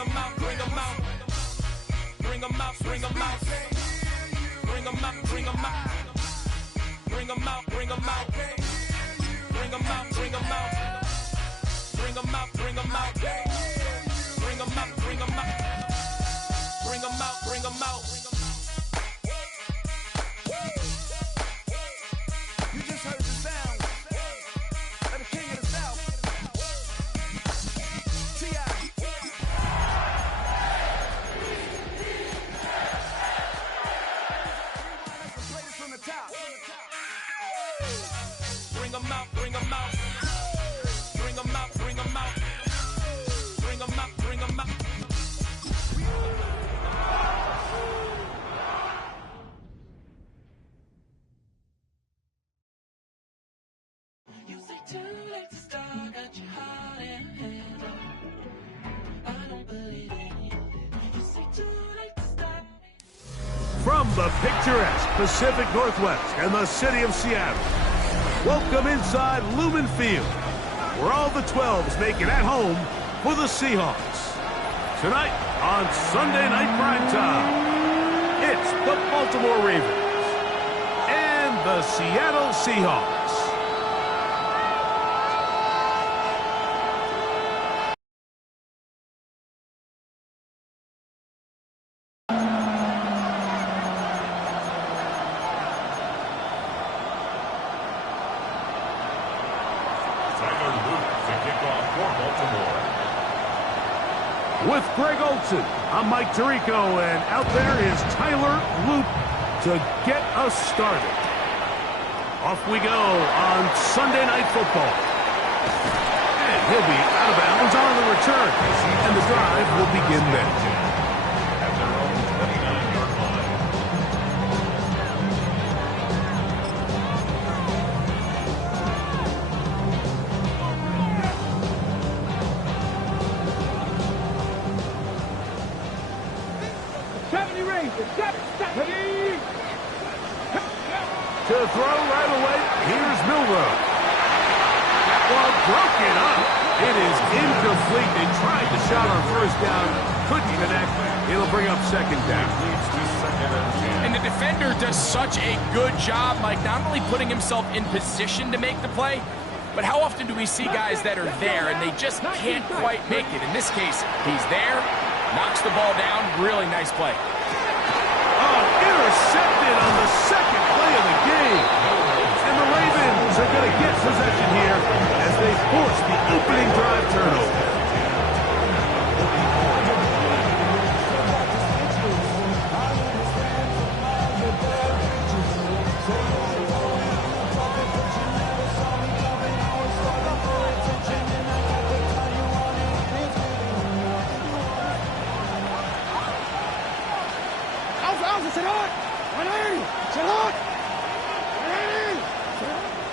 them out, bring them out. Bring them out, bring them out. Bring them out, bring them out. Bring them out, bring them out. Bring them out, bring them out. Bring them out, bring them out. Bring them out, bring them out. Bring them out, bring them out. You just heard the sound of the king of the South. T.I. Play this from the top. Bring them out, bring them out. Bring them out, bring them out. Bring them out, bring them out. You say too late to start, got your heart in hand. I don't believe it. You say too late to start. From the picturesque Pacific Northwest and the city of Seattle, welcome inside Lumen Field, where all the 12s make it at home for the Seahawks. Tonight on Sunday Night Primetime, it's the Baltimore Ravens and the Seattle Seahawks. With Greg Olson, I'm Mike Tirico, and out there is Tyler Loop to get us started. Off we go on Sunday Night Football. And he'll be out of bounds on the return, and the drive will begin then. At their own 29-yard line. To throw right away, here's Milrow. That ball broken up. It is incomplete. They tried the shot on first down, couldn't connect. It'll bring up second down. And the defender does such a good job, Mike, not only putting himself in position to make the play, but how often do we see guys that are there and they just can't quite make it? In this case, he's there, knocks the ball down, really nice play. Oh, intercepted on the second play of the game. And the Ravens are going to get possession here as they force the opening drive turnover.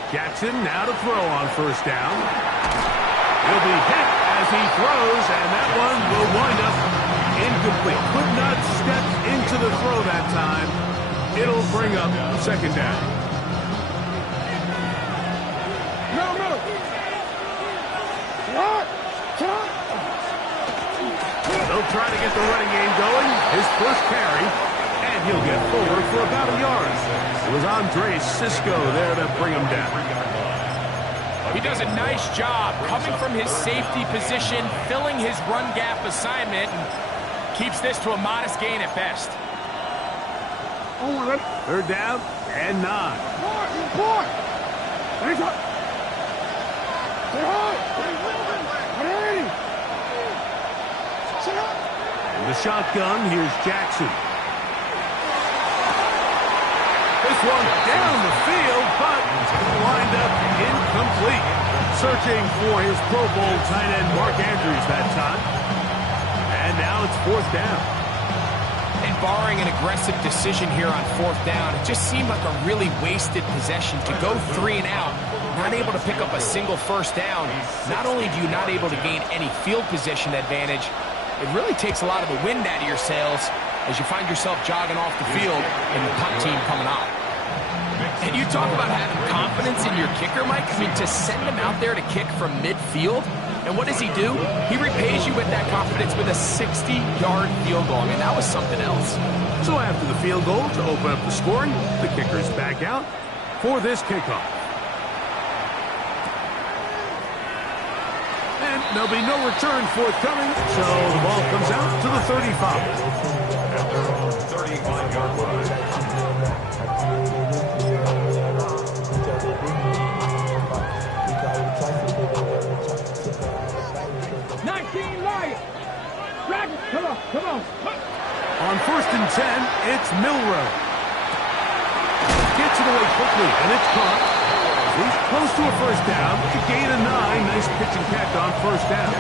Jackson now to throw on first down. He'll be hit as he throws, and that one will wind up incomplete. Could not step into the throw that time. It'll bring up second down. They'll try to get the running game going. His first carry, and he'll get forward for about a yard. It was Andre Cisco there to bring him down. He does a nice job coming from his safety position, filling his run gap assignment, and keeps this to a modest gain at best. Third down and 9. And the shotgun, here's Jackson. This one down the field, but lined up incomplete. Searching for his Pro Bowl tight end Mark Andrews that time. And now it's fourth down. And barring an aggressive decision here on fourth down, it just seemed like a really wasted possession to go 3 and out, not able to pick up a single first down. Not only do you not able to gain any field position advantage, it really takes a lot of the wind out of your sails as you find yourself jogging off the field and the punt team coming out. And you talk about having confidence in your kicker, Mike. I mean, to send him out there to kick from midfield, and what does he do? He repays you with that confidence with a 60-yard field goal. I mean, that was something else. So after the field goal to open up the scoring, the kicker's back out for this kickoff. And there'll be no return forthcoming, so the ball comes out to the 35. At their own 35-yard line. 19 Lions. Dragons, come on, come on. On 1st and 10, it's Milrow. Gets it away quickly, and it's caught. He's close to a first down. A gain of 9. Nice pitch and catch on first down.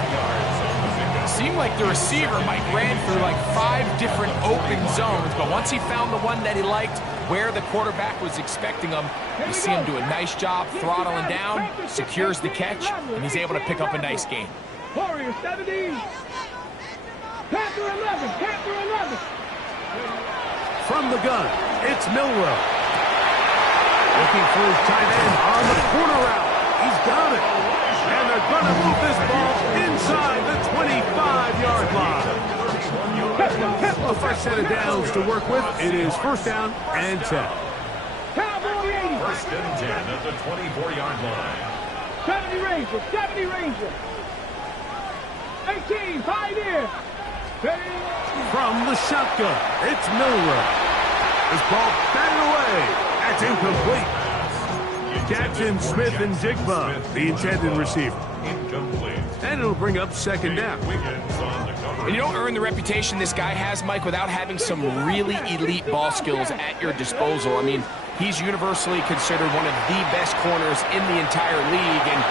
Seemed like the receiver, Mike, ran through like 5 different open zones, but once he found the one that he liked, where the quarterback was expecting him, you see him do a nice job throttling down, secures the catch, and he's able to pick up a nice gain. Warrior 70. Panther 11, Panther 11. From the gun, it's Milrow. Looking for his tight end on the corner route. He's got it. And they're going to move this ball inside the 25-yard line. A fresh set of downs to work with. It is 1st down and 10. Cowboy 80. 1st and 10 at the 24-yard line. 70 Ranger, 70 Ranger. 18, Pioneer. From the shotgun, it's Milrow. This ball batted away. That's incomplete. Jackson, Smith, and Jigba, the intended receiver. Incomplete. And it'll bring up 2nd down. Wiggins on the cover. And you don't earn the reputation this guy has, Mike, without having some really elite ball skills at your disposal. I mean, he's universally considered one of the best corners in the entire league, and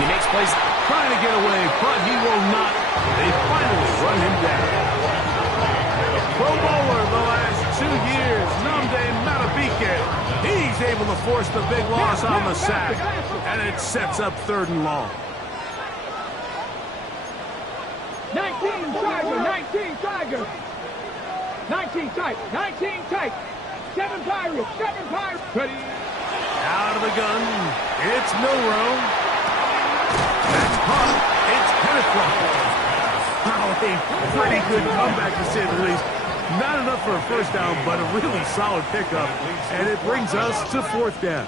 he makes plays. Trying to get away, but he will not. They finally run him down. Pro Bowler the last 2 years, Nnamdi Madubuike. He's able to force the big loss on the sack, and it sets up 3rd and long. 19 Tiger, 19 Tiger. 19 tight, 19 tight. 7 Pirates, 7 Pirates. Ready. Out of the gun, it's Milrow. That's caught. It's Kenneth. A pretty good comeback, to say the least. Not enough for a first down, but a really solid pickup. And it brings us to 4th down.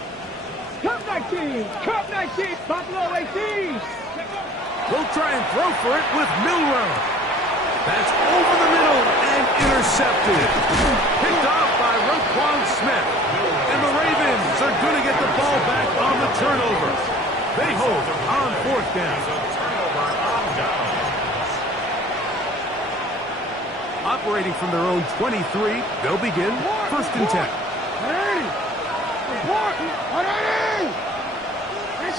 Cup 19, Cup 19, Buffalo 18. We'll try and throw for it with Milrow. That's over the middle and intercepted. Picked off by Roquan Smith. And the Ravens are going to get the ball back on the turnover. They hold on 4th down. Turnover on down. Operating from their own 23, they'll begin 1st and 10. His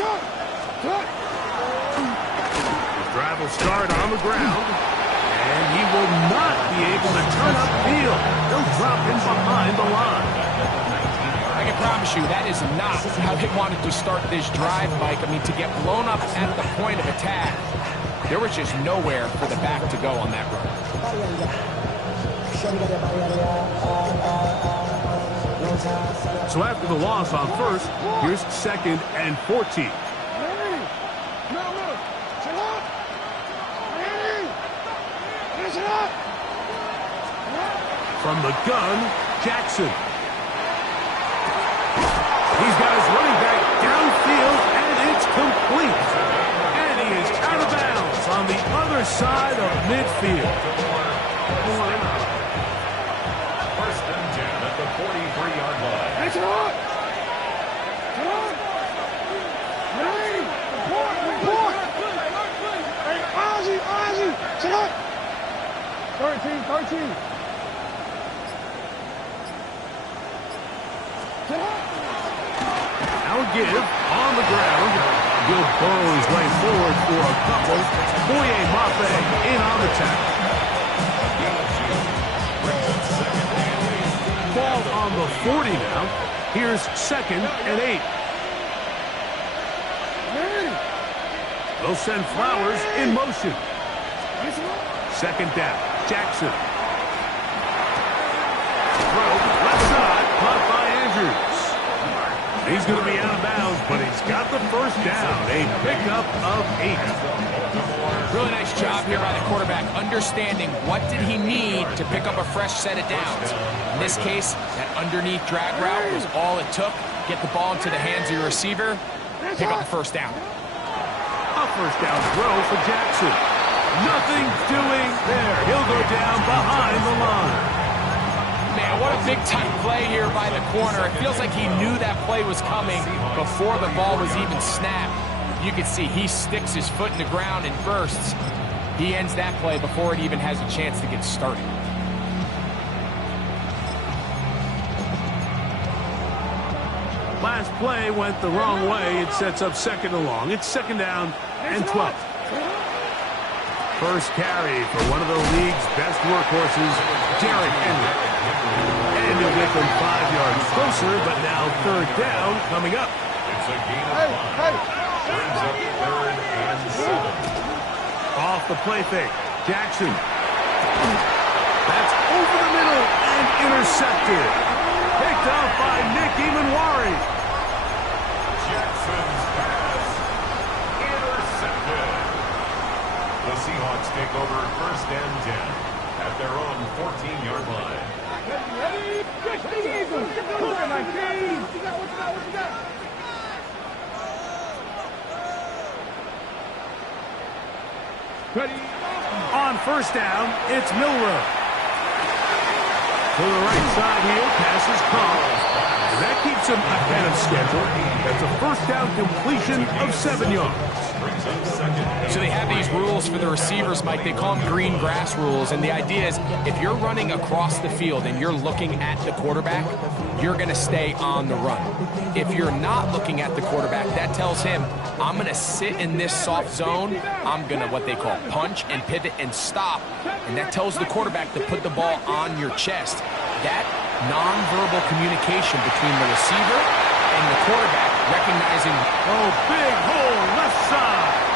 drive will start on the ground, and he will not be able to turn upfield. They'll drop him behind the line. I can promise you that is not how they wanted to start this drive, Mike. I mean, to get blown up at the point of attack, there was just nowhere for the back to go on that run. So after the loss on 1st, here's 2nd and 14. From the gun, Jackson. He's got his running back downfield, and it's complete. And he is out of bounds on the other side of midfield. 1st and 10 at the 43-yard line. Now a give on the ground. He'll burrow his way forward for a couple. Boye Mafe in on the tackle. Ball on the 40 now. Here's 2nd and 8. They'll send Flowers in motion. 2nd down. Jackson. Throw left side. Caught by Andrews. He's going to be out of bounds, but he's got the first down. A pickup of 8. Really nice job here by the quarterback, understanding what did he need to pick up a fresh set of downs. In this case, that underneath drag route was all it took. Get the ball into the hands of your receiver, pick up the first down. A first down throw for Jackson. Nothing doing there. He'll go down behind the line. Man, what a big-time play here by the corner. It feels like he knew that play was coming before the ball was even snapped. You can see he sticks his foot in the ground and bursts. He ends that play before it even has a chance to get started. Last play went the wrong way. It sets up second and long. It's second down and 12. First carry for one of the league's best workhorses, Derrick Henry. And he'll get them 5 yards closer, but now third down coming up. It's a gain of 5. Brings up third and 7. Off the play fake, Jackson. That's over the middle and intercepted. Picked up by Nick Emanwari. Jackson's pass intercepted. The Seahawks take over first and 10 at their own 14-yard line. Ready? Just the Eagles. Look at my team. What you got? Ready? On first down, it's Milroe. To the right side heel, passes Cobb. And that keeps him ahead of schedule. That's a first down completion of 7 yards. So they have these rules for the receivers, Mike. They call them green grass rules. And the idea is if you're running across the field and you're looking at the quarterback, you're going to stay on the run. If you're not looking at the quarterback, that tells him, I'm going to sit in this soft zone. I'm going to what they call punch and pivot and stop. And that tells the quarterback to put the ball on your chest. That nonverbal communication between the receiver and the quarterback, recognizing, oh, big hole left side.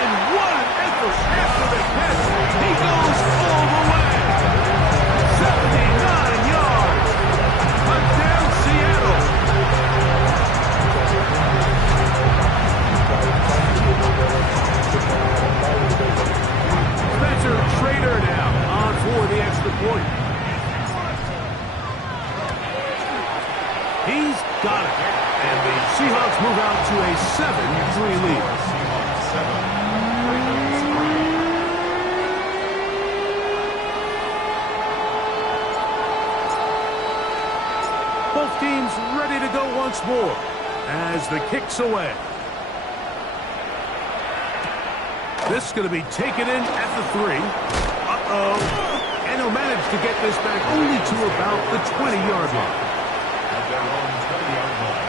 And what an effort after the catch. He goes all the way. 79 yards. Touchdown, Seattle. Spencer Trader now on for the extra point. He's got it. And the Seahawks move out to a 7-3 lead. Seahawks 7, Ravens 3. Both teams ready to go once more as the kick's away. This is going to be taken in at the 3. Uh-oh. And he'll manage to get this back only to about the 20-yard line. At their own 20-yard line.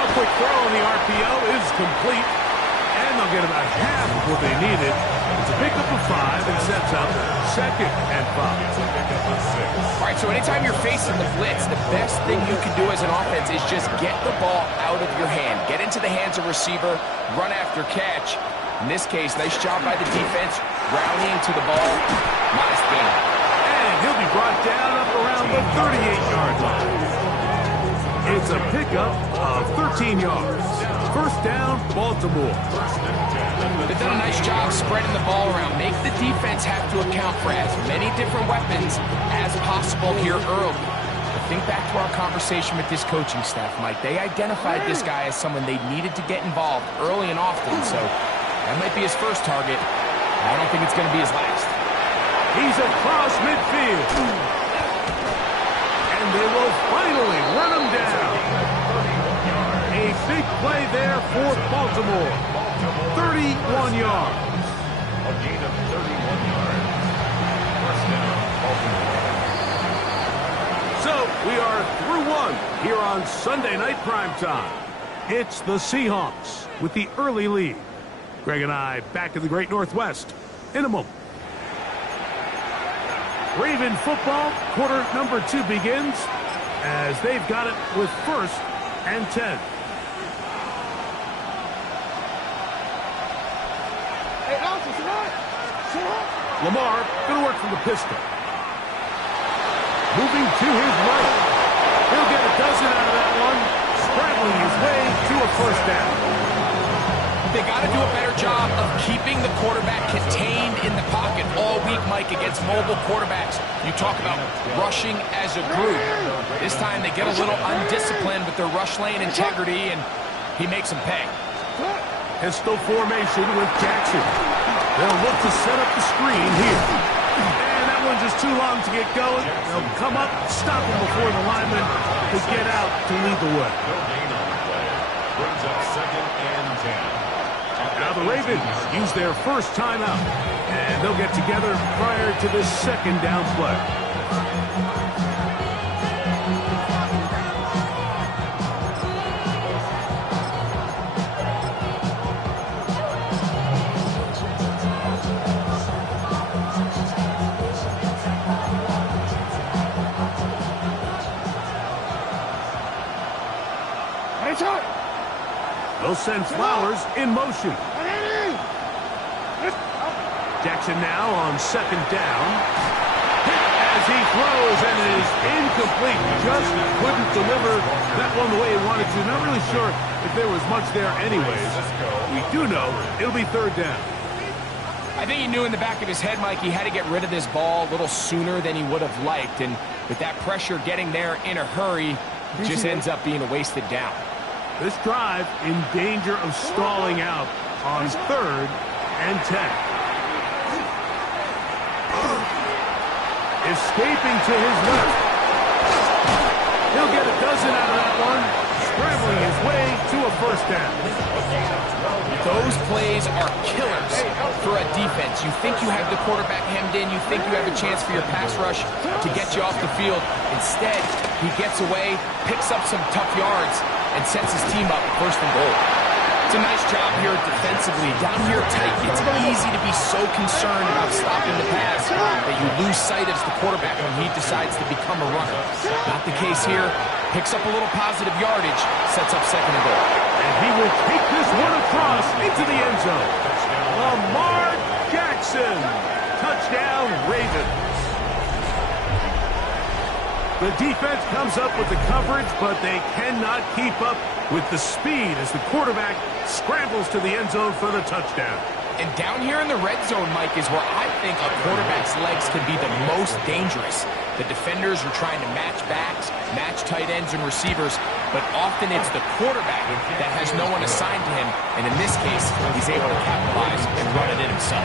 A quick throw on the RPO is complete. And they'll get about half of what they needed. It's a pickup of 5 and sets up second and 5. It's a pickup of 6. all right, so anytime you're facing the blitz, the best thing you can do as an offense is just get the ball out of your hand. Get into the hands of receiver, run after catch. In this case, nice job by the defense, rallying to the ball. Modest gain. And he'll be brought down up around the 38-yard line. It's a pickup of 13 yards. First down, Baltimore. They've done a nice job spreading the ball around. Make the defense have to account for as many different weapons as possible here early. But think back to our conversation with this coaching staff, Mike. They identified this guy as someone they needed to get involved early and often, so that might be his first target. I don't think it's going to be his last. He's across midfield. And they will finally run him down. A big play there for Baltimore. 31 yards. A gain of 31 yards. First down, Baltimore. So we are through one here on Sunday Night Primetime. It's the Seahawks with the early lead. Greg and I back in the Great Northwest in a moment. Raven football, quarter number 2 begins as they've got it with 1st and 10. Hey, Alton, Lamar going to work from the pistol. Moving to his right. He'll get a dozen out of that one, scrambling his way to a 1st down. They got to do a better job of keeping the quarterback contained in the pocket all week, Mike, against mobile quarterbacks. You talk about rushing as a group. This time they get a little undisciplined with their rush lane integrity, and he makes them pay. Pistol formation with Jackson. They'll look to set up the screen here. And that one's just too long to get going. They'll come up, stop him before the lineman to get out to lead the way. No gain on the play. Brings up 2nd and 10. Now the Ravens use their 1st timeout, and they'll get together prior to this 2nd down play. They'll send Flowers in motion. Jackson now on 2nd down. As he throws, and it is incomplete. Just couldn't deliver that one the way he wanted to. Not really sure if there was much there anyways. We do know it'll be 3rd down. I think he knew in the back of his head, Mike, he had to get rid of this ball a little sooner than he would have liked. And with that pressure getting there in a hurry, it just ends up being a wasted down. This drive in danger of stalling out on 3rd and 10. Escaping to his left. He'll get a dozen out of that one, scrambling his way to a 1st down. Those plays are killers for a defense. You think you have the quarterback hemmed in. You think you have a chance for your pass rush to get you off the field. Instead, he gets away, picks up some tough yards, and sets his team up 1st and goal. It's a nice job here defensively. Down here tight, it's easy to be so concerned about stopping the pass that you lose sight of the quarterback when he decides to become a runner. Not the case here. Picks up a little positive yardage, sets up 2nd and goal. And he will take this one across into the end zone. Lamar Jackson. Touchdown, Ravens. The defense comes up with the coverage, but they cannot keep up with the speed as the quarterback scrambles to the end zone for the touchdown. And down here in the red zone, Mike, is where I think a quarterback's legs can be the most dangerous. The defenders are trying to match backs, match tight ends and receivers, but often it's the quarterback that has no one assigned to him, and in this case, he's able to capitalize and run it in himself.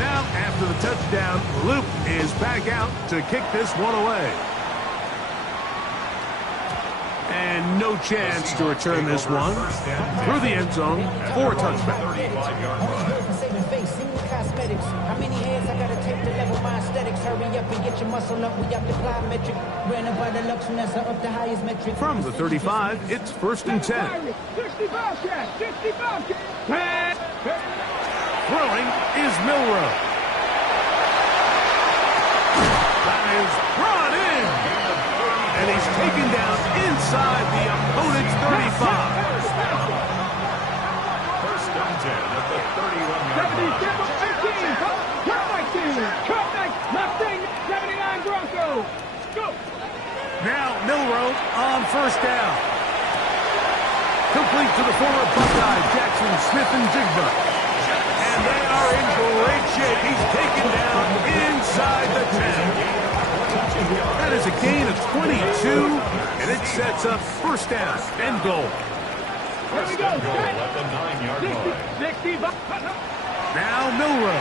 Now, after the touchdown, Luke is back out to kick this one away. And no chance to return this one through the end zone for a touchback. How many hands I gotta take to level my aesthetics? Hurry up and get your muscle up. We got the plyometric. Ran up by the Lux and that's up the highest metric. From the 35, it's 1st and 10. 65 cat, 65 cat. Throwing is Milrow. That is brought in. And he's taken down inside the opponent's 35. 1st and 10 at the 31-yard line. 79 Broncos. Go. Now Milrow on 1st down. Complete to the former Buckeye, Jackson, Smith, and Jigba. And they are in great shape. He's taken down inside the 10. That is a gain of 22, and it sets up 1st down and goal. Here we go. At the 9-yard line. 65. Now Milrow.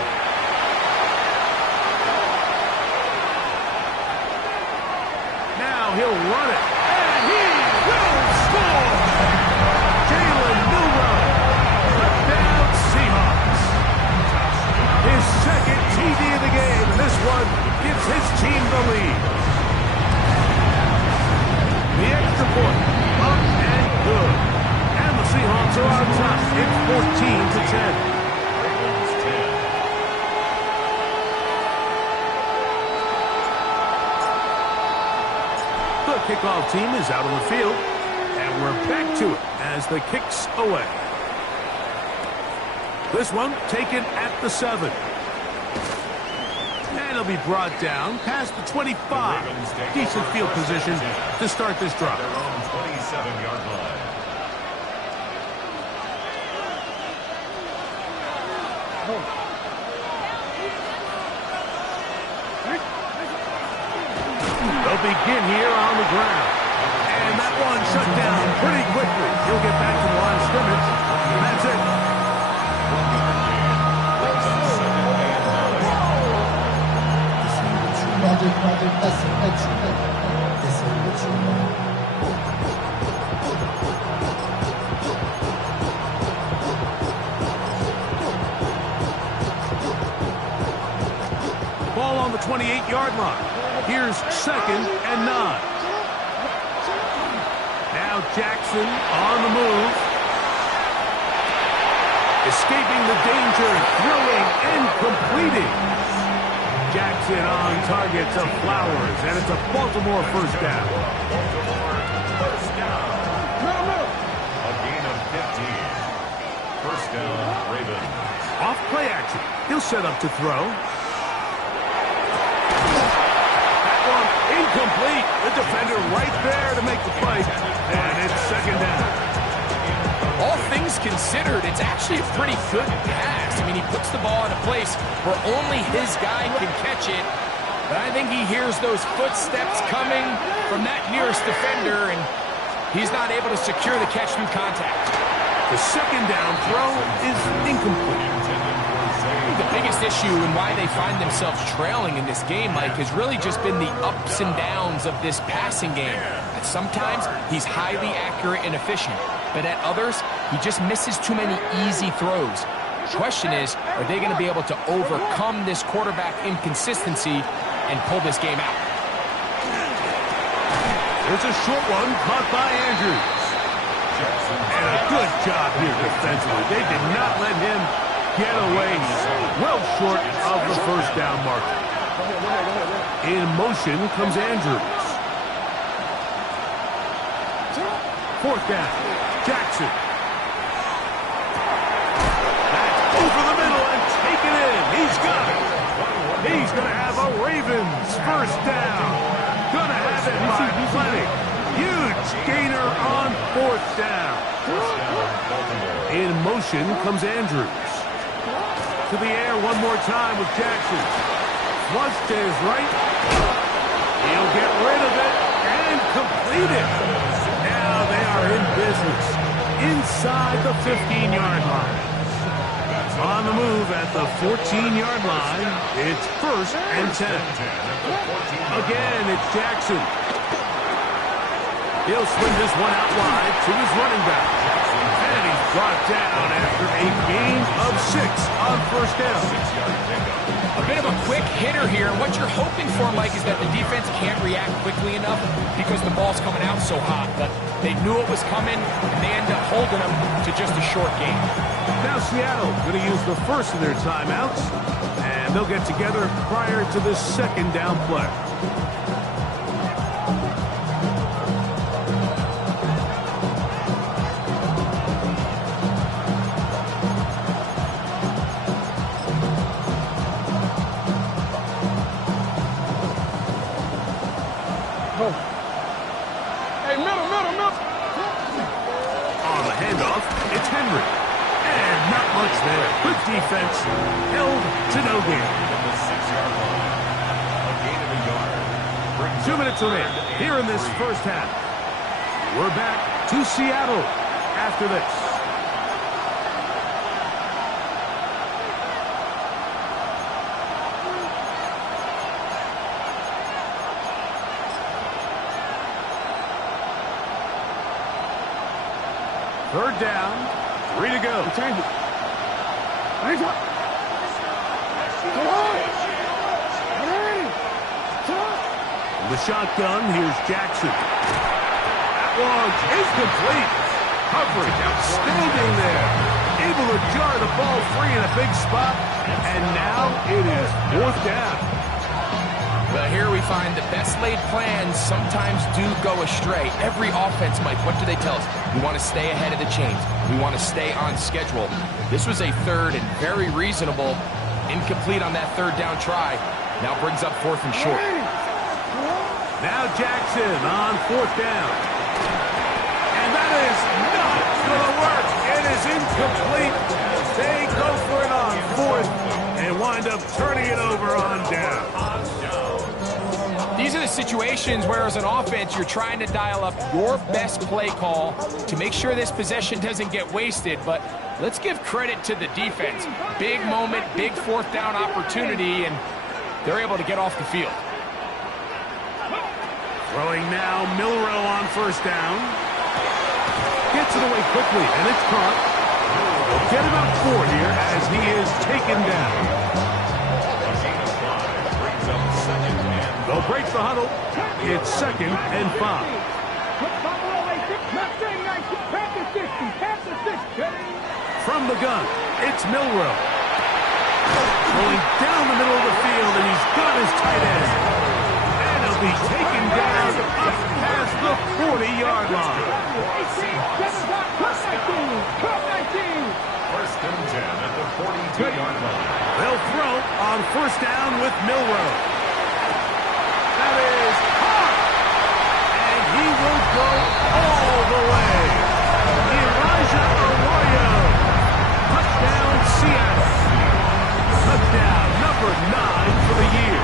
Now he'll run it, and he will score! Jalen Milrow, touchdown Seahawks. His 2nd TD of the game, and this one gives his team the lead. The extra point, up and good. And the Seahawks are on top. It's 14-10. Ravens 10. The kickoff team is out on the field, and we're back to it as the kick's away. This one taken at the 7. And it'll be brought down past the 25. Decent field position to start this drive. Their own 27-yard line. They'll begin here on the ground. And that one shut down pretty quickly. He'll get back to the line of scrimmage. And that's it. Ball on the 28-yard line. Here's 2nd and 9. Now Jackson on the move. Escaping the danger, throwing and completing. Jackson on target to Flowers, and it's a Baltimore first down. A gain of 15. First down, Ravens. Off play action. He'll set up to throw. That one incomplete. The defender right there to make the play. And it's 2nd down. All things considered, it's actually a pretty good pass. I mean, he puts the ball in a place where only his guy can catch it. But I think he hears those footsteps coming from that nearest defender, and he's not able to secure the catch through contact. The 2nd down throw is incomplete. The biggest issue and why they find themselves trailing in this game, Mike, has really just been the ups and downs of this passing game. At sometimes, he's highly accurate and efficient, but at others, he just misses too many easy throws. The question is, are they going to be able to overcome this quarterback inconsistency and pull this game out? There's a short one caught by Andrews. And a good job here defensively. They did not let him get away well short of the first down marker. In motion comes Andrews. 4th down. Jackson. That's over the middle and taken in. He's got it. He's going to have a Ravens first down. Going to have it by plenty. Huge gainer on 4th down. In motion comes Andrews. To the air one more time with Jackson. Flush to his right. He'll get rid of it and complete it. Now they are in business inside the 15-yard line. On the move at the 14-yard line, it's 1st and 10. Again, it's Jackson. He'll swing this one out wide to his running back. And he's brought down after a gain of 6 on first down. A bit of a quick hitter here. What you're hoping for, Mike, is that the defense can't react quickly enough because the ball's coming out so hot. But they knew it was coming, and they end up holding them to just a short game. Now Seattle going to use the first of their timeouts, and they'll get together prior to the 2nd down play. Hey, middle. On the handoff, it's Henry. And not much there. Good defense. Held to no gain. 2 minutes remain here in this first half. We're back to Seattle after this. Third down, 3 to go. Change it. Hands up. Come on. From the shotgun, here's Jackson. That one is complete. coverage, outstanding there. Able to jar the ball free in a big spot, and now it is 4th down. Well, here we find the best laid plans sometimes do go astray. Every offense, Mike, what do they tell us? We want to stay ahead of the chains. We want to stay on schedule. This was a 3rd and very reasonable. Incomplete on that 3rd down try. Now brings up 4th and short. Now Jackson on 4th down. And that is not going to work. It is incomplete. They go for it on 4th and wind up turning it over on down. These are the situations where, as an offense, you're trying to dial up your best play call to make sure this possession doesn't get wasted. But let's give credit to the defense. Big moment, big 4th down opportunity, and they're able to get off the field. Throwing now, Milrow on 1st down. Gets it away quickly, and it's caught. They'll get about 4 here as he is taken down. They'll break the huddle. It's 2nd and 5. From the gun, it's Milrow. Rolling down the middle of the field, and he's got his tight end. And he'll be taken down up past the 40-yard line. 1st and 10 at the 42-yard line. They'll throw on 1st down with Milrow. That is hot, and he will go all the way. Elijah Arroyo, touchdown Seattle. Touchdown number 9 for the year.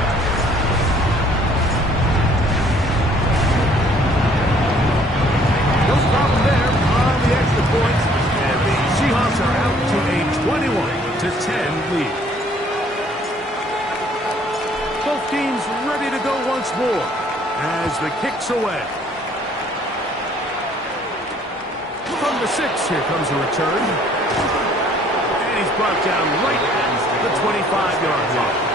No problem there on the extra points, and the Seahawks are out to a 21-10 lead. Both teams ready to go once more as the kick's away. From the 6, here comes a return. And he's brought down right at the 25-yard line.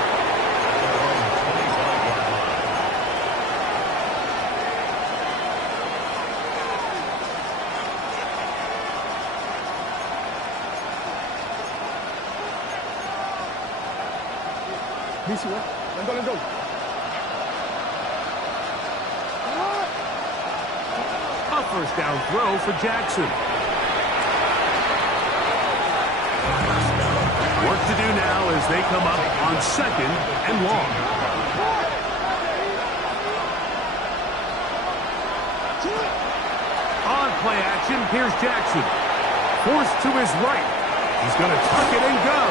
Let's go. A 1st down throw for Jackson. Work to do now as they come up on 2nd and long. On play action, here's Jackson. Forced to his right. He's going to tuck it and go.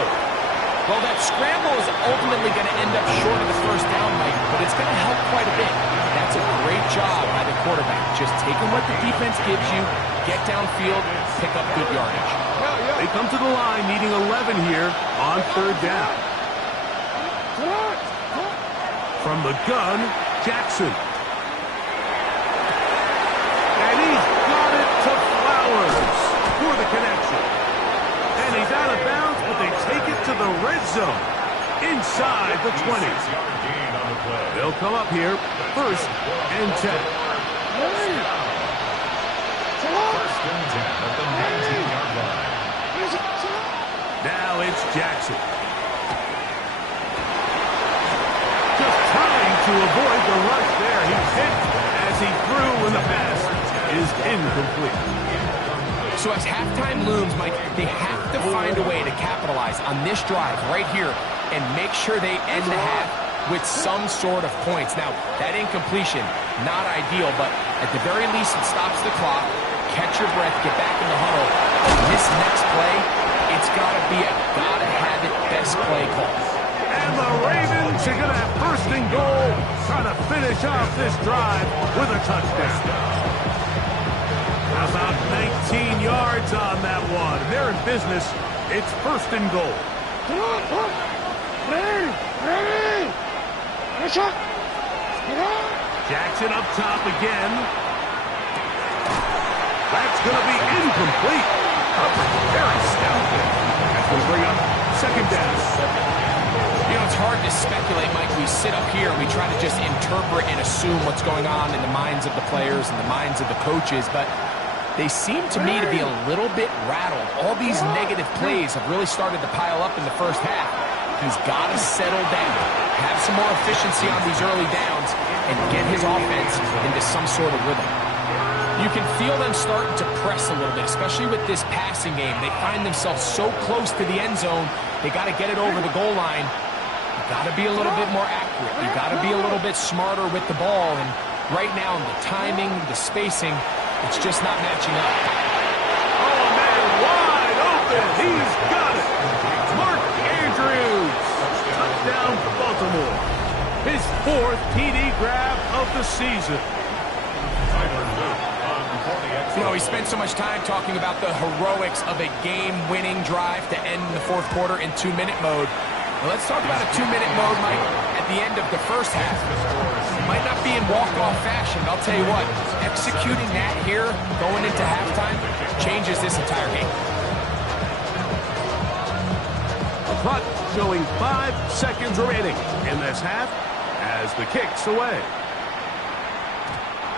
Well, that scramble is ultimately going to end up short of the 1st down, Mike, but it's going to help quite a bit. That's a great job by the quarterback. Just taking what the defense gives you, get downfield, pick up good yardage. They come to the line needing 11 here on 3rd down. From the gun, Jackson. And he's got it to Flowers for the connection. And he's out of bounds, but they take it to the red zone inside the 20. They'll come up here, 1st and 10. 1st and 10 at the 19-yard line. Now it's Jackson. Just trying to avoid the rush there. He's hit as he threw when the pass is incomplete. So as halftime looms, Mike, they have to find a way to capitalize on this drive right here and make sure they end the half with some sort of points. Now, that incompletion, not ideal, but at the very least it stops the clock. Catch your breath, get back in the huddle. This next play, it's got to be a gotta-have-it best play call. And the Ravens are going to have 1st and goal, trying to finish off this drive with a touchdown. About 19 yards on that one. They're in business. It's 1st and goal. Jackson up top again. That's going to be incomplete. Very stout. That's going to bring up 2nd down. You know, it's hard to speculate, Mike. We sit up here and we try to just interpret and assume what's going on in the minds of the players and the minds of the coaches, but they seem to me to be a little bit rattled. All these negative plays have really started to pile up in the first half. He's got to settle down, have some more efficiency on these early downs, and get his offense into some sort of rhythm. You can feel them starting to press a little bit, especially with this passing game. They find themselves so close to the end zone, they got to get it over the goal line. You got to be a little bit more accurate. You got to be a little bit smarter with the ball. And right now, the timing, the spacing, it's just not matching up. Oh, man, wide open. He's got it. Mark Andrews. Touchdown for Baltimore. His 4th TD grab of the season. You know, he spent so much time talking about the heroics of a game-winning drive to end the fourth quarter in 2-minute mode. Well, let's talk about a 2-minute mode, Mike, at the end of the first half. It might not be in walk-off fashion, but I'll tell you what, executing that here, going into halftime, changes this entire game. The clock showing 5 seconds remaining in this half as the kick's away.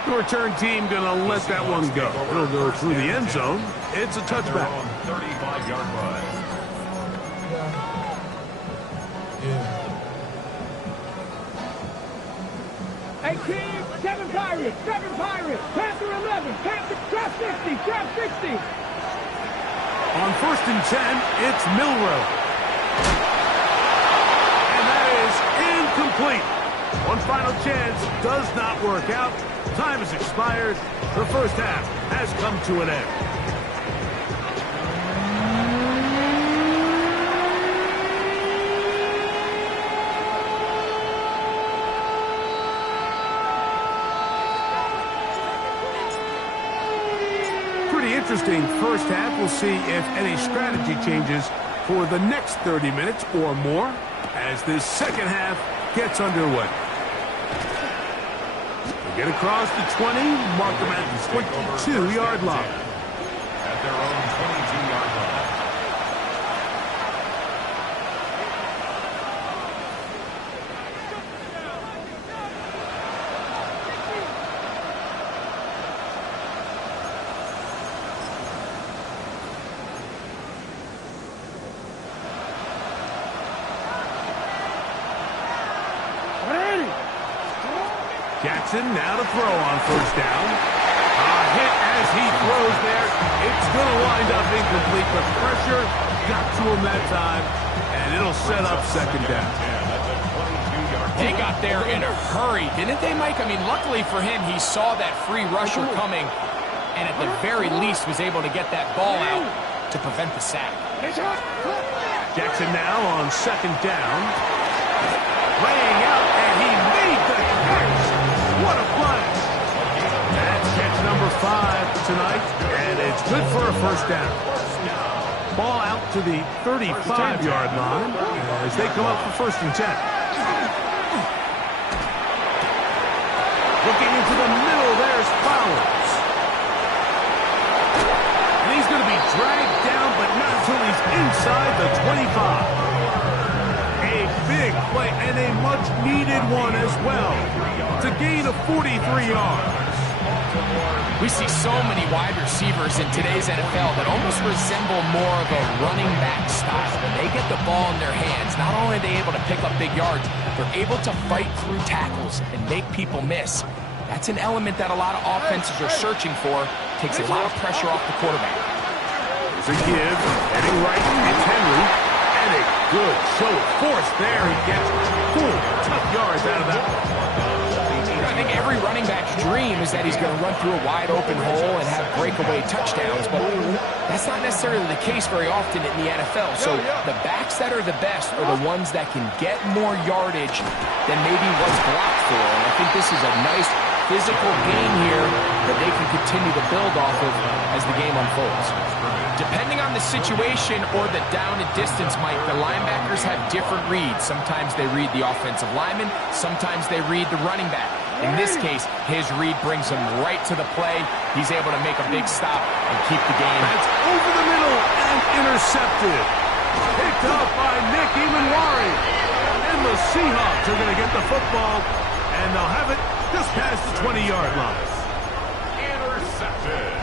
The return team going to let that one go. It'll go through the end zone. It's a touchback. 35-yard line. Hey, team, 7 Pirates, Panther 11, Panther, trap 60, trap 60. On 1st and 10, it's Milrow. And that is incomplete. One final chance does not work out. Time has expired. The first half has come to an end. Pretty interesting first half. We'll see if any strategy changes for the next 30 minutes or more as this second half gets underway. Get across the 20, mark them at the 22-yard line. At their own 22-yard line. Jackson now to throw on first down. A hit as he throws there. It's going to wind up incomplete, but pressure got to him that time, and it'll set up second down. They got there in a hurry, didn't they, Mike? I mean, luckily for him, he saw that free rusher coming, and at the very least was able to get that ball out to prevent the sack. Jackson now on second down. Laying out, and he made the catch. What a play. That's catch number 5 tonight, and it's good for a first down. Ball out to the 35-yard line as they come up for 1st and 10. Looking into the middle, there's Flowers. And he's going to be dragged down, but not until he's inside the 25. A big play and a much-needed one as well. It's a gain of 43 yards. We see so many wide receivers in today's NFL that almost resemble more of a running back style. When they get the ball in their hands, not only are they able to pick up big yards, they're able to fight through tackles and make people miss. That's an element that a lot of offenses are searching for. Takes a lot of pressure off the quarterback. There's a give, heading right, it's Henry. And a good show of force there. He gets 4 tough yards out of that one. I think every running back's dream is that he's going to run through a wide open hole and have breakaway touchdowns, but that's not necessarily the case very often in the NFL. So the backs that are the best are the ones that can get more yardage than maybe what's blocked for. And I think this is a nice physical game here that they can continue to build off of as the game unfolds. Depending on the situation or the down and distance, Mike, the linebackers have different reads. Sometimes they read the offensive lineman, sometimes they read the running back. In this case, his read brings him right to the play. He's able to make a big stop and keep the game. That's over the middle and intercepted. Picked up by Nick Emanwari. And the Seahawks are going to get the football, and they'll have it just past the 20-yard line. Intercepted.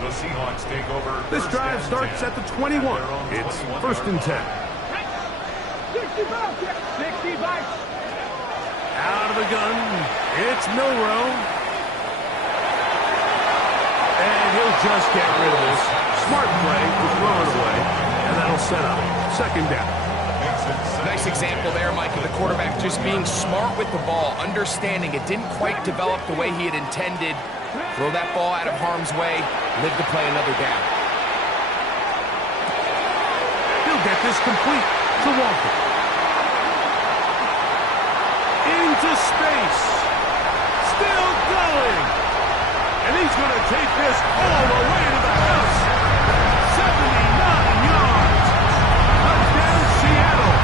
The Seahawks take over. This drive starts at the 21. It's 1st and 10. 65. Out of the gun, it's Milrow. And he'll just get rid of this. Smart play to throw it away. And that'll set up 2nd down. Nice example there, Mike, of the quarterback just being smart with the ball, understanding it didn't quite develop the way he had intended. Throw that ball out of harm's way, live to play another down. He'll get this complete to Walker. Into space. Still going. And he's going to take this all the way to the house. 79 yards. Touchdown, Seattle.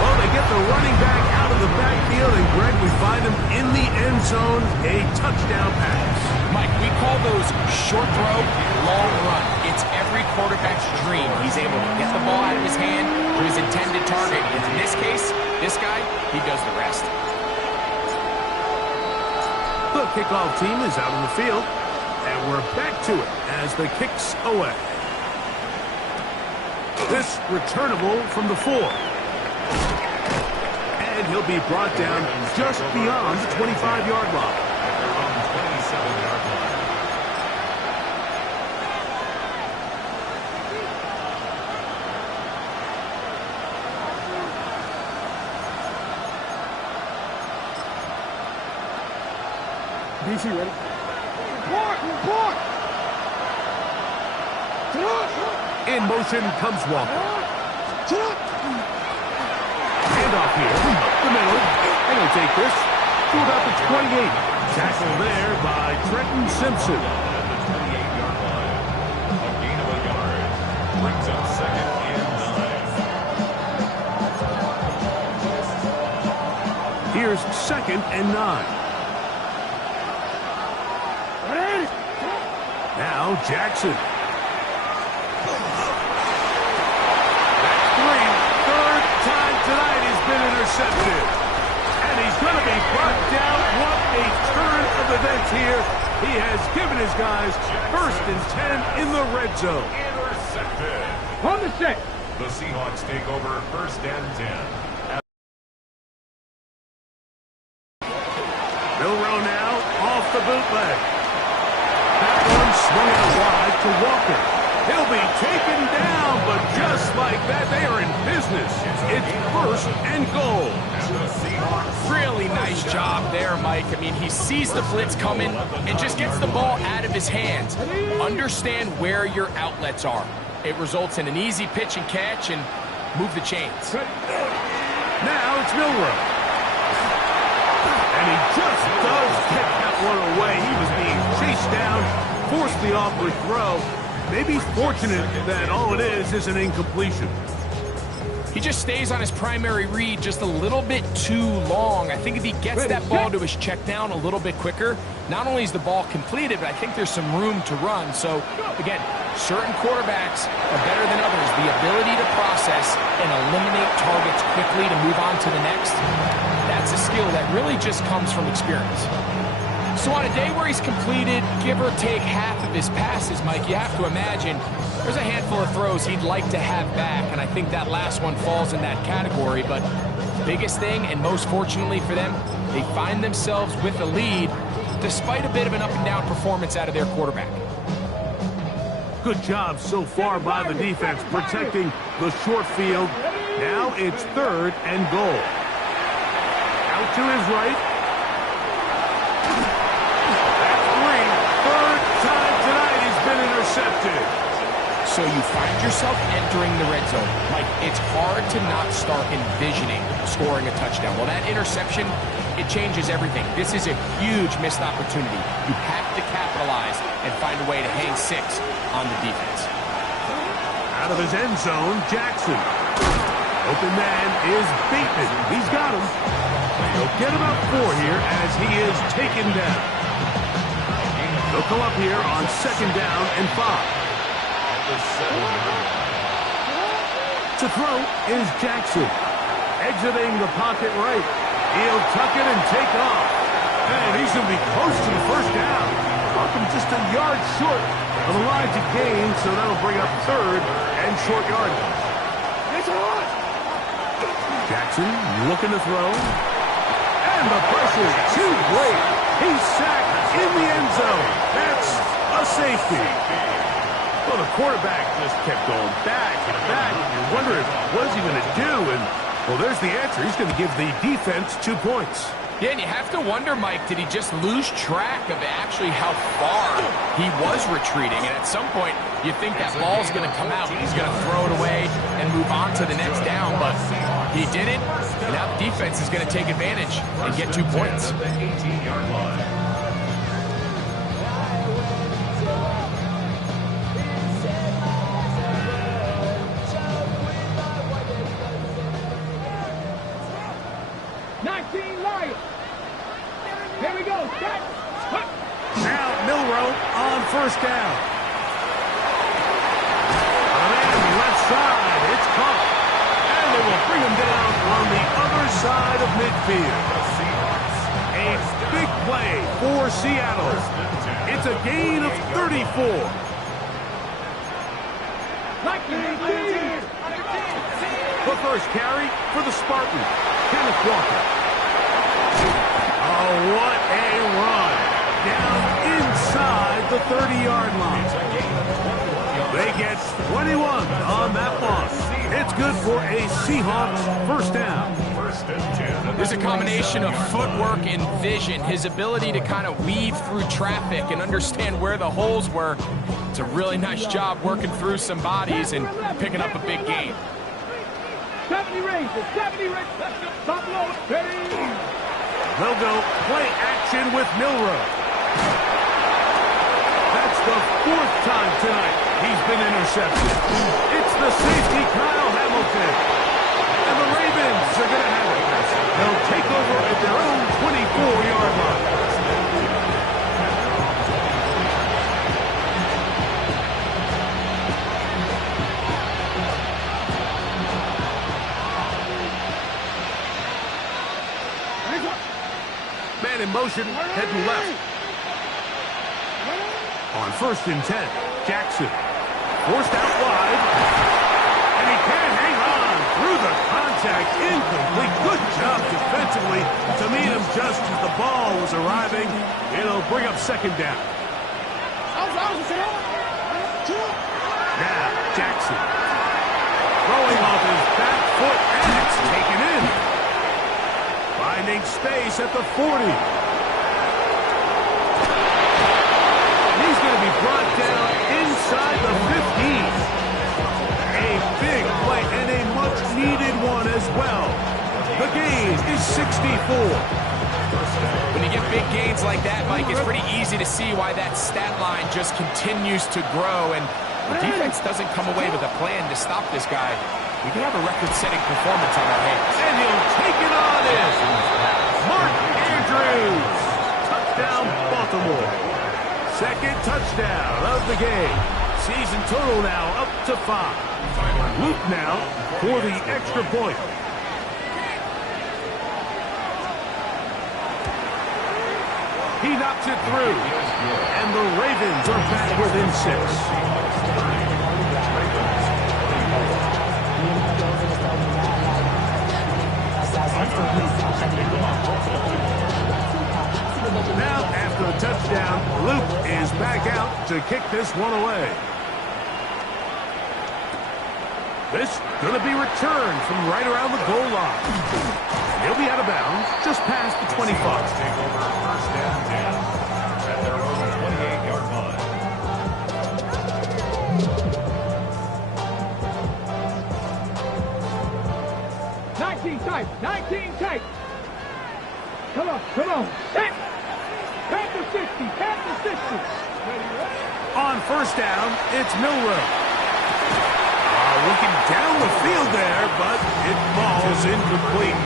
Well, they get the running back out of the backfield, and Greg, we find him in the end zone, a touchdown pass. Mike, we call those short throw, long run. It's every quarterback's dream. He's able to get the ball out of his hand to his intended target. And in this case, this guy, he does the rest. The kickoff team is out on the field, and we're back to it as the kick's away. This returnable from the 4. And he'll be brought down just beyond the 25-yard line. At their own 27-yard line. DC ready? Report! In motion comes Walker. Handoff here, up the middle, and he'll take this to about the 28. Tackled there by Trenton Simpson. At the 28-yard line. A gain of a yard. Brings up 2nd and 9. Here's 2nd and 9. Now Jackson. That's 3. 3rd time tonight he's been intercepted. And he's going to be brought down. What a turn of events here. He has given his guys 1st and 10 in the red zone. Intercepted. On the set. The Seahawks take over 1st and 10. Milrow now off the bootleg. That one swung out wide to Walker. He'll be taken down, but just like that, they are in business. It's 1st and goal. Really nice job there, Mike. I mean, he sees the blitz coming and just gets the ball out of his hands. Understand where your outlets are. It results in an easy pitch and catch and move the chains. Now it's Milrow. And he just does get that one away. He was being chased down, forced the awkward throw. Maybe he's fortunate that all it is an incompletion. He just stays on his primary read just a little bit too long. I think if he gets that ball to his check down a little bit quicker, not only is the ball completed, but I think there's some room to run. So, again, certain quarterbacks are better than others. The ability to process and eliminate targets quickly to move on to the next, that's a skill that really just comes from experience. So on a day where he's completed, give or take half of his passes, Mike, you have to imagine there's a handful of throws he'd like to have back, and I think that last one falls in that category. But the biggest thing, and most fortunately for them, they find themselves with a lead despite a bit of an up-and-down performance out of their quarterback. Good job so far by the defense protecting the short field. Now it's 3rd and goal. Out to his right. Intercepted. So you find yourself entering the red zone. Like, it's hard to not start envisioning scoring a touchdown. Well, that interception, it changes everything. This is a huge missed opportunity. You have to capitalize and find a way to hang 6 on the defense. Out of his end zone, Jackson. Open man is Bateman. He's got him. He'll get about 4 here as he is taken down. They'll come up here on 2nd down and 5. To throw is Jackson. Exiting the pocket right. He'll tuck it and take off. And he's going to be close to the first down. Welcome just a yard short of the line to gain, so that'll bring up third and short yardage. Jackson looking to throw. And the pressure too great. He's sacked in the end zone. That's a safety. Well, the quarterback just kept going back and back. You're wondering, what is he going to do? And, well, there's the answer. He's going to give the defense 2 points. Yeah, and you have to wonder, Mike, did he just lose track of actually how far he was retreating? And at some point, you think that ball's going to come out. He's going to throw it away and move on to the next down. But he didn't, and now the defense is going to take advantage and get 2 points. 18-yard line. Here we go. Now Milrow on first down. On the left side, it's caught. And they will bring him down on the other side of midfield. A big play for Seattle. It's a gain of 34. The first carry for the Spartans, Kenneth Walker. Oh, what a run. Down inside the 30-yard line. They get 21 on that one. It's good for a Seahawks first down. There's a combination of footwork and vision, his ability to kind of weave through traffic and understand where the holes were. It's a really nice job working through some bodies and picking up a big gain. 70 Rangers, 70 Rangers, top low, ready. They'll go play action with Milrow. That's the 4th time tonight he's been intercepted. It's the safety, Kyle Hamilton. And the Ravens are going to have it. They'll take over at their own 24-yard line. Man in motion, heading left. On 1st and 10, Jackson forced out wide. And he can't hang on through the contact. Incomplete. Good job defensively to meet him just as the ball was arriving. It'll bring up second down. Now, Jackson throwing off his back foot, and it's taken in. Finding space at the 40. He's going to be brought down inside the 15. A big play and a much-needed one as well. The gain is 64. When you get big gains like that, Mike, it's pretty easy to see why that stat line just continues to grow. And the defense doesn't come away with a plan to stop this guy. We could have a record-setting performance on our hands. And he'll take it on in. Mark Andrews. Touchdown, Baltimore. Second touchdown of the game. Season total now up to 5. Luke now for the extra point. He knocks it through. And the Ravens are back within 6. Now, after the touchdown, Luke is back out to kick this one away. This going to be returned from right around the goal line. And he'll be out of bounds just past the 25. Take over first and 10 at their own 28-yard line. 19 tight, 19 tight. Come on, come on. Set. Tap the 60, tap the 60. On first down, it's Milrow. Looking down the field there, but it falls incomplete.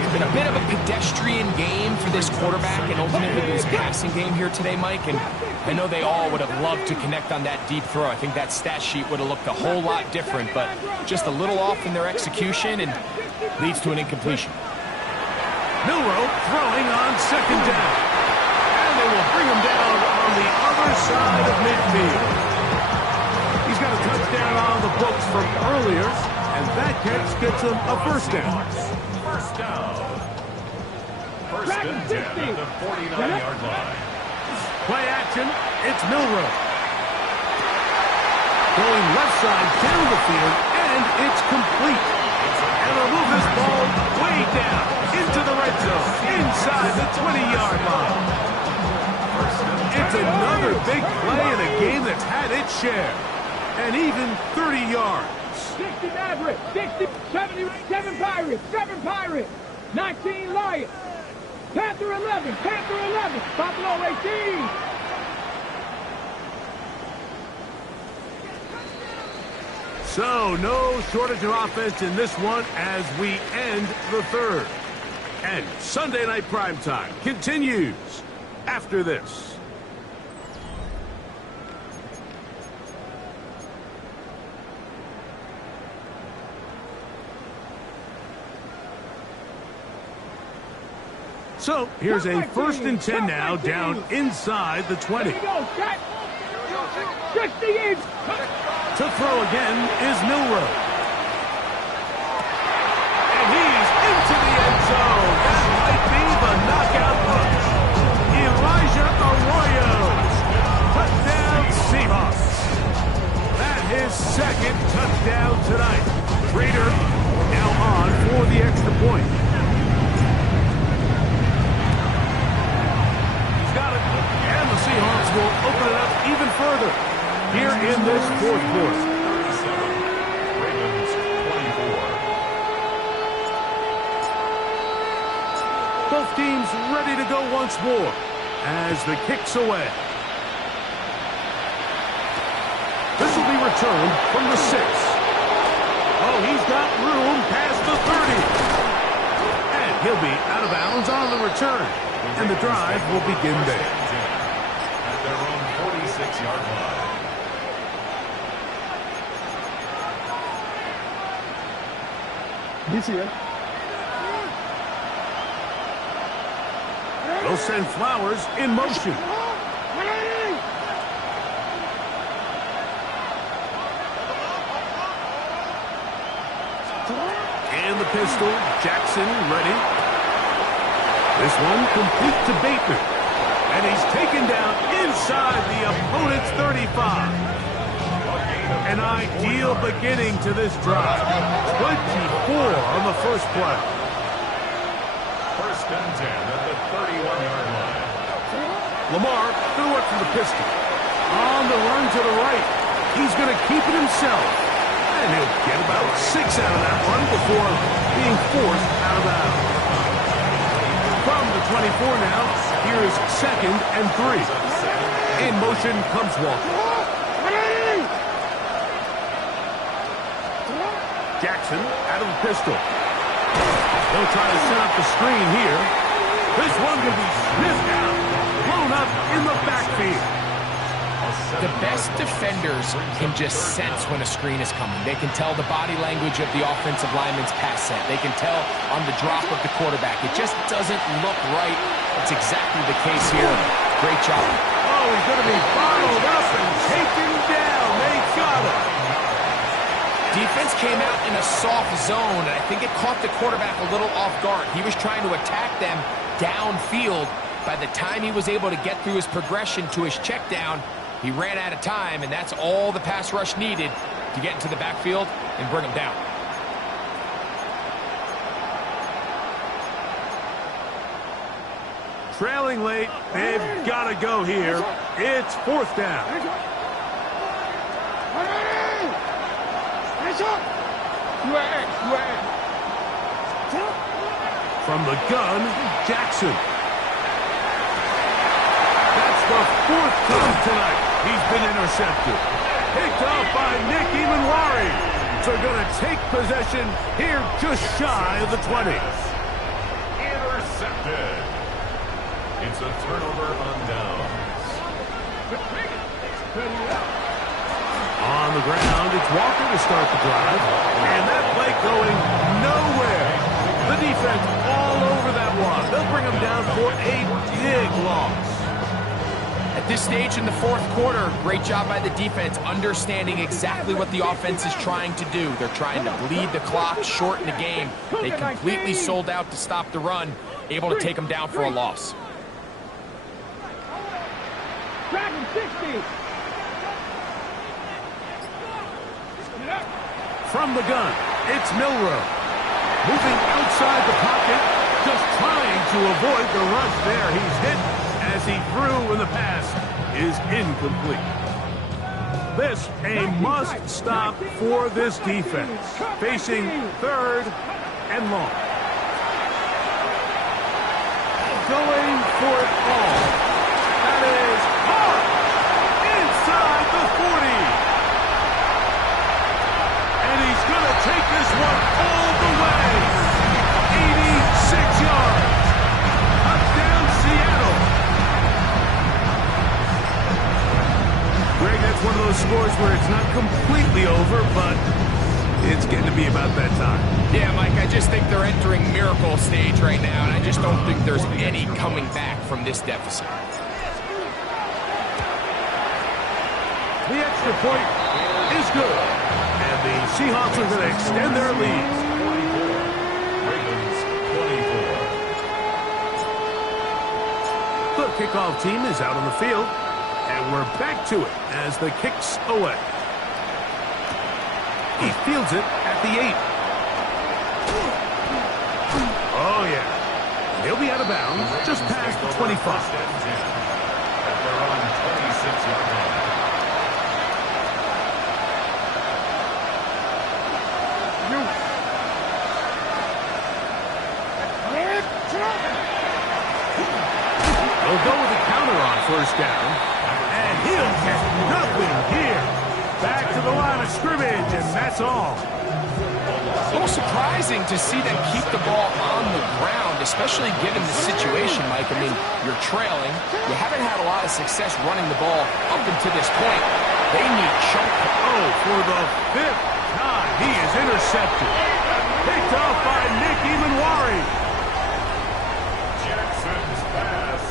It's been a bit of a pedestrian game for this quarterback and ultimately this passing game here today, Mike. And I know they all would have loved to connect on that deep throw. I think that stat sheet would have looked a whole lot different, but just a little off in their execution and leads to an incompletion. Milrow throwing on second down. will bring him down on the other side of midfield. He's got a touchdown on the books from earlier, and that catch gets him a first down. First down. First and 10 at the 49-yard line. Play action, it's Milroe. Going left side down the field, and it's complete. And they'll move this ball way down into the red zone, inside the 20-yard line. It's another big play in a game that's had its share. And even 30 yards. 60 Mavericks, 60, 70, 7 Pirates, 7 Pirates, 19 Lions, Panther 11, Buffalo 18. So, no shortage of offense in this one as we end the third. And Sunday Night Primetime continues after this. So, here's a first and 10 now down inside the 20. Here we go, set. 60 inch. To throw again is Milroe. And he's into the end zone. That might be the knockout punch. Elijah Arroyo. Touchdown Seahawks. That his second touchdown tonight. Raider now on for the extra point. Got it. And the Seahawks will open it up even further here in this fourth quarter. 37, Ravens 24. Both teams ready to go once more as the kick's away. This will be returned from the 6. Oh, he's got room past the 30. And he'll be out of bounds on the return. And the drive will begin there. At their own 46-yard line. They'll send Flowers in motion. And the pistol, Jackson ready. This one complete to Bateman. And he's taken down inside the opponent's 35. An ideal beginning to this drive. 24 on the first play. First and 10 at the 31-yard line. Lamar, good work from the pistol. On the run to the right. He's going to keep it himself. And he'll get about 6 out of that one before being forced out of bounds. From the 24 now, here is second and 3. In motion comes Walker. Jackson out of the pistol. They'll try to set up the screen here. This one will be sniffed out, blown up in the backfield. The best defenders can just sense when a screen is coming. They can tell the body language of the offensive lineman's pass set. They can tell on the drop of the quarterback. It just doesn't look right. That's exactly the case here. Great job. Oh, he's going to be bottled up and taken down. They got him. Defense came out in a soft zone, and I think it caught the quarterback a little off guard. He was trying to attack them downfield. By the time he was able to get through his progression to his check down, he ran out of time, and that's all the pass rush needed to get into the backfield and bring him down. Trailing late, they've got to go here. It's fourth down. From the gun, Jackson. That's the fourth time tonight he's been intercepted. Picked off by Nick Emanwari. So going to take possession here just shy of the 20. Intercepted. It's a turnover on downs. On the ground, it's Walker to start the drive. And that play going nowhere. The defense all over that one. They'll bring him down for a big loss. this stage in the fourth quarter, great job by the defense, understanding exactly what the offense is trying to do. They're trying to bleed the clock, shorten the game. They completely sold out to stop the run, able to take them down for a loss. Dragon 60. From the gun, it's Milrow. Moving outside the pocket, just trying to avoid the rush there. He's hit as he threw, and the pass is incomplete. This a must stop for this defense. Facing third and long. Going for it all. That is hard. Inside the 40. And he's going to take this one all the way. 86 yards. Touchdown, Seattle. Greg, that's one of those scores where it's not completely over, but it's getting to be about that time. Yeah, Mike, I just think they're entering miracle stage right now, and I just don't think there's any coming back from this deficit. The extra point is good. And the Seahawks are going to extend their lead. 24. Ravens 24. The kickoff team is out on the field. And we're back to it as the kick's away. He fields it at the 8. Oh, yeah. He'll be out of bounds just past the 25. At their own 26-yard line. He'll go with the counter on first down. And he'll get nothing here. Back to the line of scrimmage, and that's all. A little surprising to see them keep the ball on the ground, especially given the situation, Mike. I mean, you're trailing. You haven't had a lot of success running the ball up until this point. They need chunk. Oh, for the 5th time, he is intercepted. Picked off by Nick Emanwari. Jackson's pass.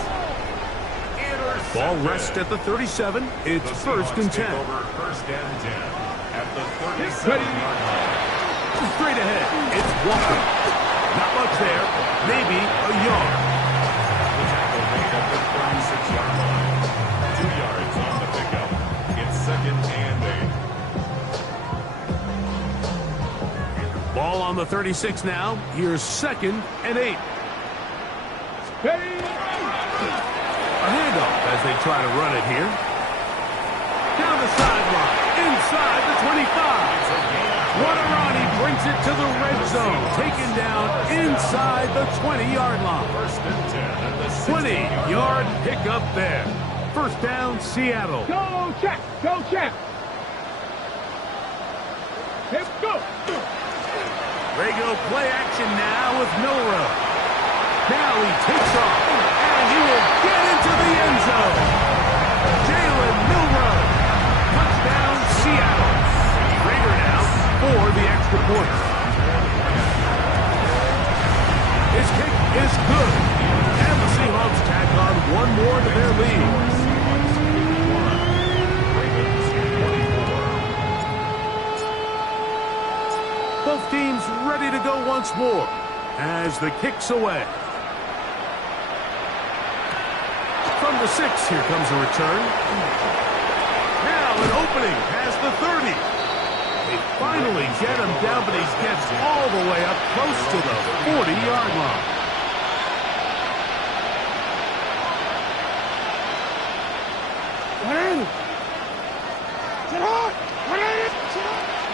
Intercepted. Ball rests at the 37. It's The first and Seahawks take 10. over first and 10 at the 37-yard line. Straight ahead, it's Walker. Not much there, maybe a yard. The tackle made at the 36-yard line. 2 yards on the pickup. It's second and 8. Ball on the 36 now. Here's second and 8. A handoff as they try to run it here. Down the sideline, inside the 25. What a run, he brings it to the red zone. Taken down inside the 20-yard line. First and 10 at the 20-yard pickup there. First down, Seattle. Go, check. Go, check. Let's go. Rego play action now with Milrow. Now he takes off, and he will get into the end zone. Jalen Milrow. Touchdown, Seattle. Raider now for the extra point. His kick is good. And the Seahawks tack on one more to their lead. Both teams ready to go once more as the kick's away. From the 6, here comes a return. Now an opening past the 30. They finally get him down, but he gets all the way up close to the 40-yard line.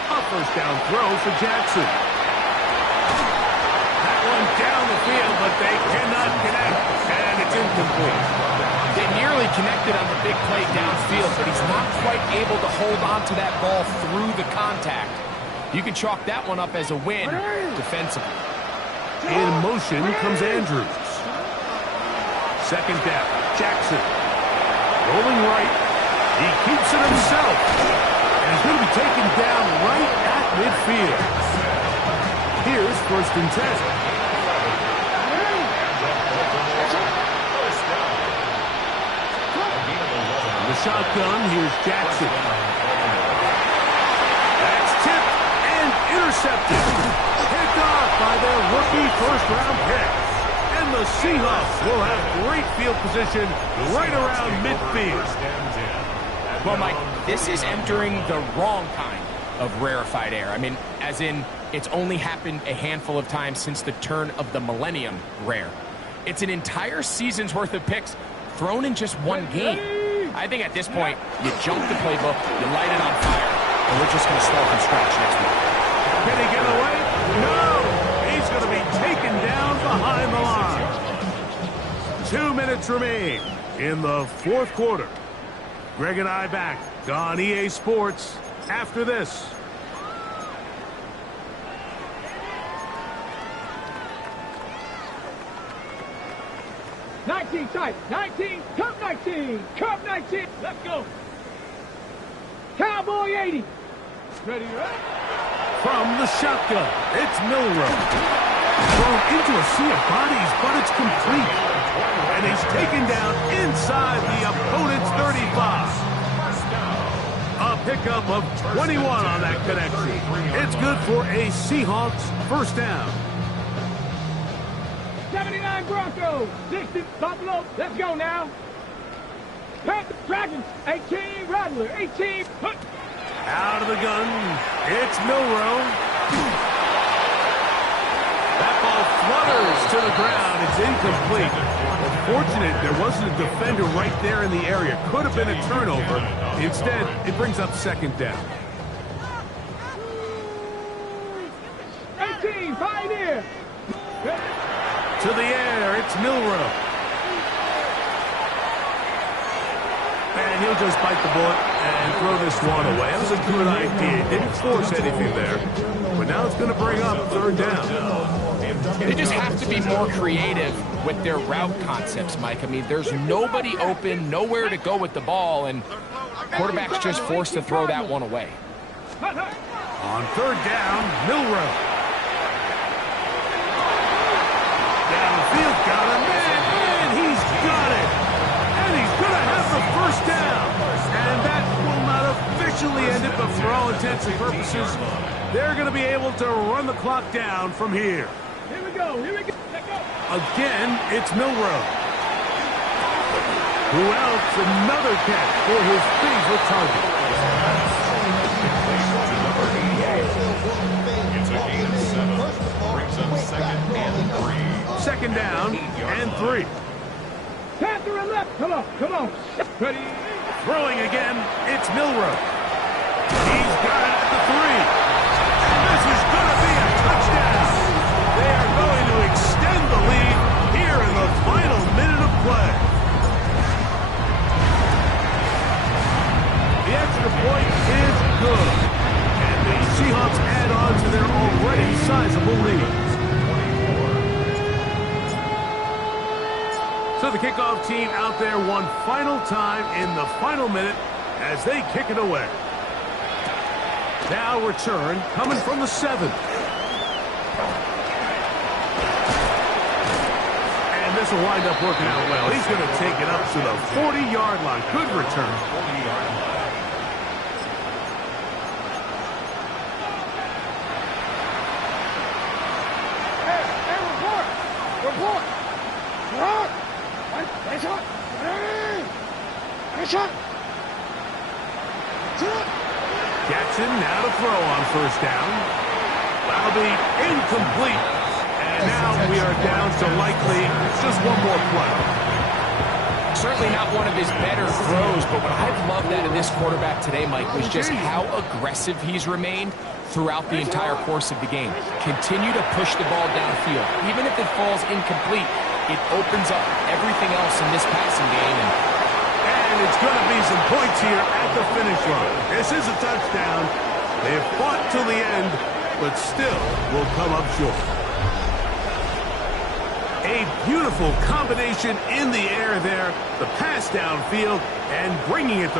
A first down throw for Jackson. That one down the field, but they cannot connect, and it's incomplete. They nearly connected on the big play downfield, but he's not quite able to hold on to that ball through the contact. You can chalk that one up as a win defensively. In motion comes Andrews. Second down, Jackson. Rolling right. He keeps it himself. And he's going to be taken down right at midfield. Here's first and 10. shotgun. Here's Jackson. That's tipped and intercepted. Picked off by their rookie first-round pick. And the Seahawks will have great field position right around midfield. Well, Mike, this is entering the wrong kind of rarefied air. I mean, as in, it's only happened a handful of times since the turn of the millennium rare. It's an entire season's worth of picks thrown in just one game. I think at this point, you jump the playbook, you light it on fire, and we're just going to start from scratch next week. Can he get away? No! He's going to be taken down behind the line. 2 minutes remain in the fourth quarter. Greg and I back on EA Sports after this. Tight. 19. Cup 19. Cup 19. Let's go. Cowboy 80. Ready? From the shotgun, it's Milrow. Thrown into a sea of bodies, but it's complete. And he's taken down inside the opponent's 35. A pickup of 21 on that connection. It's good for a Seahawks first down. 79 Broncos. 60 Buffalo. Let's go now. Panthers Dragons. 18 Rattler. 18. Hook. Out of the gun, it's Milrow. That ball flutters to the ground. It's incomplete. Fortunate there wasn't a defender right there in the area. Could have been a turnover. Instead, it brings up second down. 18 Pioneer. To the air, it's Milrow. And he'll just bite the bullet and throw this one away. That was a good idea. Didn't force anything there. But now it's going to bring up third down. They just have to be more creative with their route concepts, Mike. I mean, there's nobody open, nowhere to go with the ball, and quarterback's just forced to throw that one away. On third down, Milrow. Downfield, got a man, and he's got it. And he's going to have the first down. And that will not officially end it, but for all intents and purposes, they're going to be able to run the clock down from here. Here we go. Here we go. Let's go. Again, it's Milrow. Who else? Another catch for his favorite target. It's a gain of 7. Brings up second and 3. Second down and 3. Panther and left. Come on. Come on. Ready. Throwing again, it's Milrow. He's got it at the 3. And this is going to be a touchdown. They are going to extend the lead here in the final minute of play. The extra point is good. And the Seahawks add on to their already sizable lead. So the kickoff team out there one final time in the final minute as they kick it away. Now return coming from the 7. And this will wind up working out well. He's going to take it up to the 40-yard line. Good return. 40-yard line. Report. Jackson now to throw on first down. That'll be incomplete. And now we are down to likely just one more play. Certainly not one of his better throws, but what I've loved out of this quarterback today, Mike, was just how aggressive he's remained throughout the entire course of the game. Continue to push the ball downfield. Even if it falls incomplete, it opens up everything else in this passing game. And it's going to be some points here at the finish line. This is a touchdown. They have fought till the end, but still will come up short. A beautiful combination in the air there. The pass downfield and bringing it to